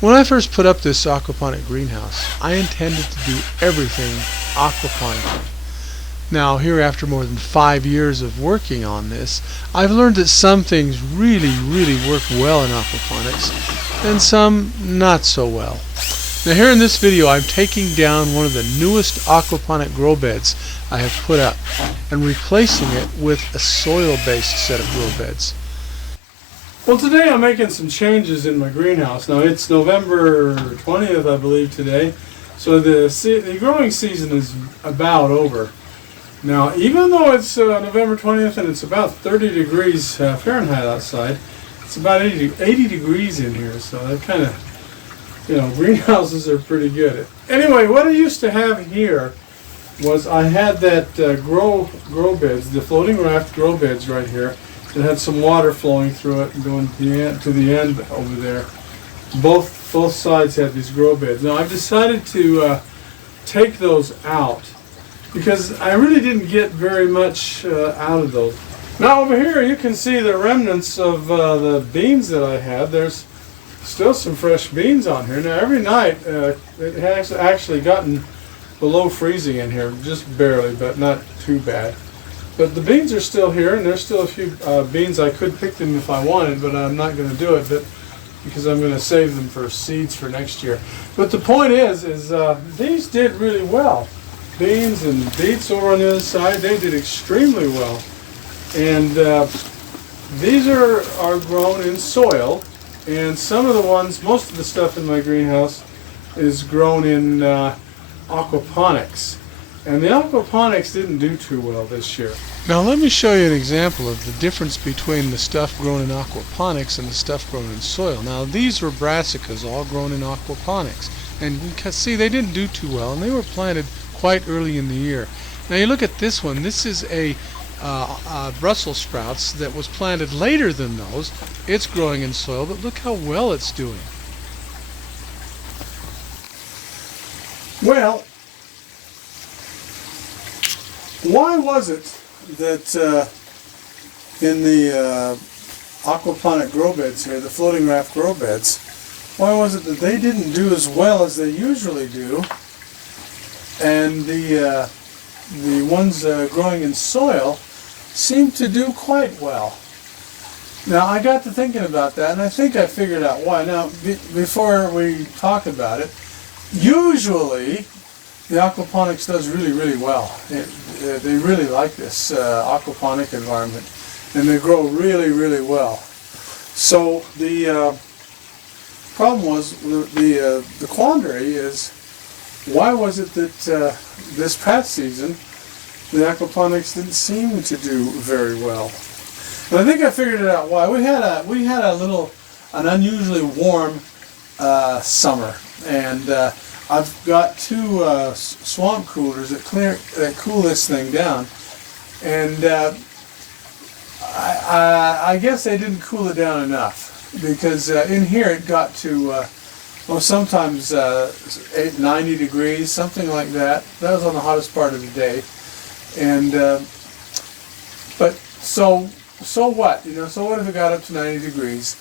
When I first put up this aquaponic greenhouse, I intended to do everything aquaponically. Now, here after more than 5 years of working on this, I've learned that some things really work well in aquaponics, and some not so well. Now here in this video, I'm taking down one of the newest aquaponic grow beds I have put up and replacing it with a soil-based set of grow beds. Well, today I'm making some changes in my greenhouse. Now it's November 20th, I believe, today, so the growing season is about over. Now, even though it's November 20th and it's about 30 degrees Fahrenheit outside, it's about 80 degrees in here, so that kind of, greenhouses are pretty good. Anyway, what I used to have here was I had that grow beds, the floating raft grow beds right here. It had some water flowing through it and going to the end over there. Both sides had these grow beds. Now I've decided to take those out because I really didn't get very much out of those. Now over here you can see the remnants of the beans that I had. There's still some fresh beans on here. Now every night it has actually gotten below freezing in here, just barely, but not too bad. But the beans are still here, and there's still a few beans. I could pick them if I wanted, but I'm not going to do it because I'm going to save them for seeds for next year. But the point is these did really well. Beans and beets over on the other side, they did extremely well. And these are grown in soil, and some of the ones, most of the stuff in my greenhouse is grown in aquaponics. And the aquaponics didn't do too well this year. Now let me show you an example of the difference between the stuff grown in aquaponics and the stuff grown in soil. Now these were brassicas, all grown in aquaponics. And you can see they didn't do too well, and they were planted quite early in the year. Now you look at this one. This is a Brussels sprouts that was planted later than those. It's growing in soil, but look how well it's doing. Well, why was it that in the aquaponic grow beds here, the floating raft grow beds, why was it that they didn't do as well as they usually do, and the ones growing in soil seemed to do quite well? Now I got to thinking about that, and I think I figured out why. Now before we talk about it, usually the aquaponics does really well. They really like this aquaponic environment, and they grow really well. So the problem was, the quandary is, why was it that this past season the aquaponics didn't seem to do very well? And I think I figured it out why. We had an unusually warm summer, and I've got two swamp coolers that cool this thing down, and I guess they didn't cool it down enough, because in here it got to sometimes 90 degrees, something like that. That was on the hottest part of the day, and but so what? So what if it got up to 90 degrees?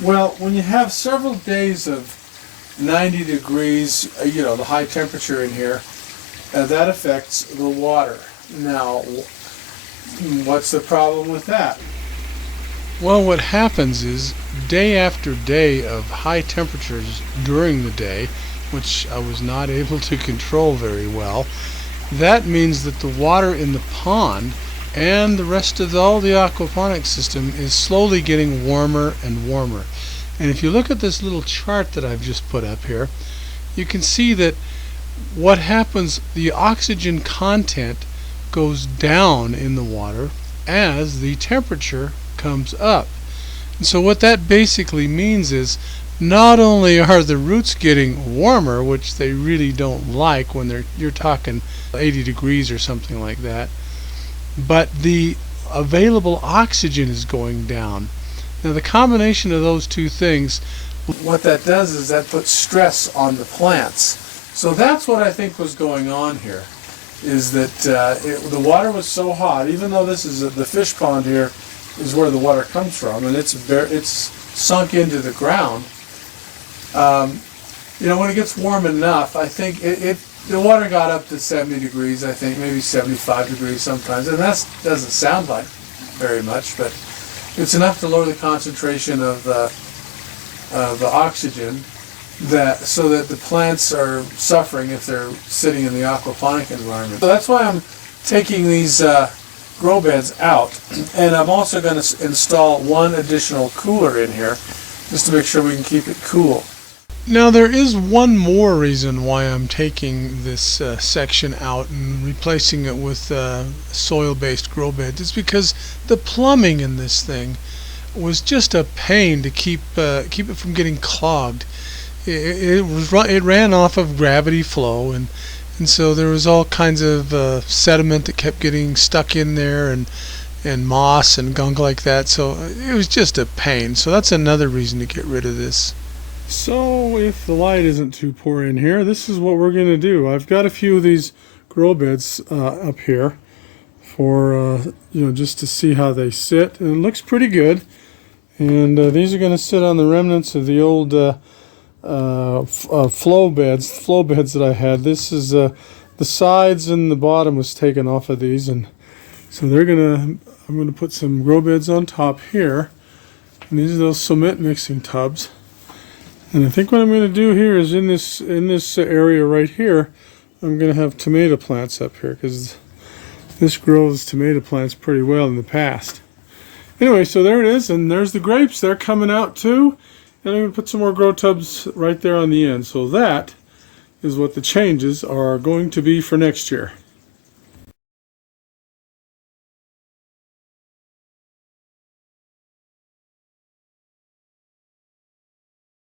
Well, when you have several days of 90 degrees, the high temperature in here, that affects the water. Now, what's the problem with that? Well, what happens is, day after day of high temperatures during the day, which I was not able to control very well, that means that the water in the pond and the rest of all the aquaponic system is slowly getting warmer and warmer. And if you look at this little chart that I've just put up here, you can see that what happens, the oxygen content goes down in the water as the temperature comes up. And so what that basically means is, not only are the roots getting warmer, which they really don't like when you're talking 80 degrees or something like that, but the available oxygen is going down. Now the combination of those two things, what that does is that puts stress on the plants. So that's what I think was going on here, is that the water was so hot, even though this is the fish pond here is where the water comes from, and it's sunk into the ground. When it gets warm enough, I think the water got up to 70 degrees, I think, maybe 75 degrees sometimes, and that doesn't sound like very much, but it's enough to lower the concentration of the oxygen so that the plants are suffering if they're sitting in the aquaponic environment. So that's why I'm taking these grow beds out, and I'm also going to install one additional cooler in here just to make sure we can keep it cool. Now there is one more reason why I'm taking this section out and replacing it with soil-based grow beds. It's because the plumbing in this thing was just a pain to keep it from getting clogged. It ran off of gravity flow, and so there was all kinds of sediment that kept getting stuck in there, and moss and gunk like that. So it was just a pain. So that's another reason to get rid of this. So if the light isn't too poor in here, this is what we're going to do. I've got a few of these grow beds up here for just to see how they sit, and it looks pretty good. And these are going to sit on the remnants of the old flow beds that I had. This is the sides and the bottom was taken off of these, and so I'm going to put some grow beds on top here, and these are those cement mixing tubs. And I think what I'm going to do here is in this area right here, I'm going to have tomato plants up here, because this grows tomato plants pretty well in the past. Anyway, so there it is, and there's the grapes. They're coming out too, and I'm going to put some more grow tubs right there on the end. So that is what the changes are going to be for next year.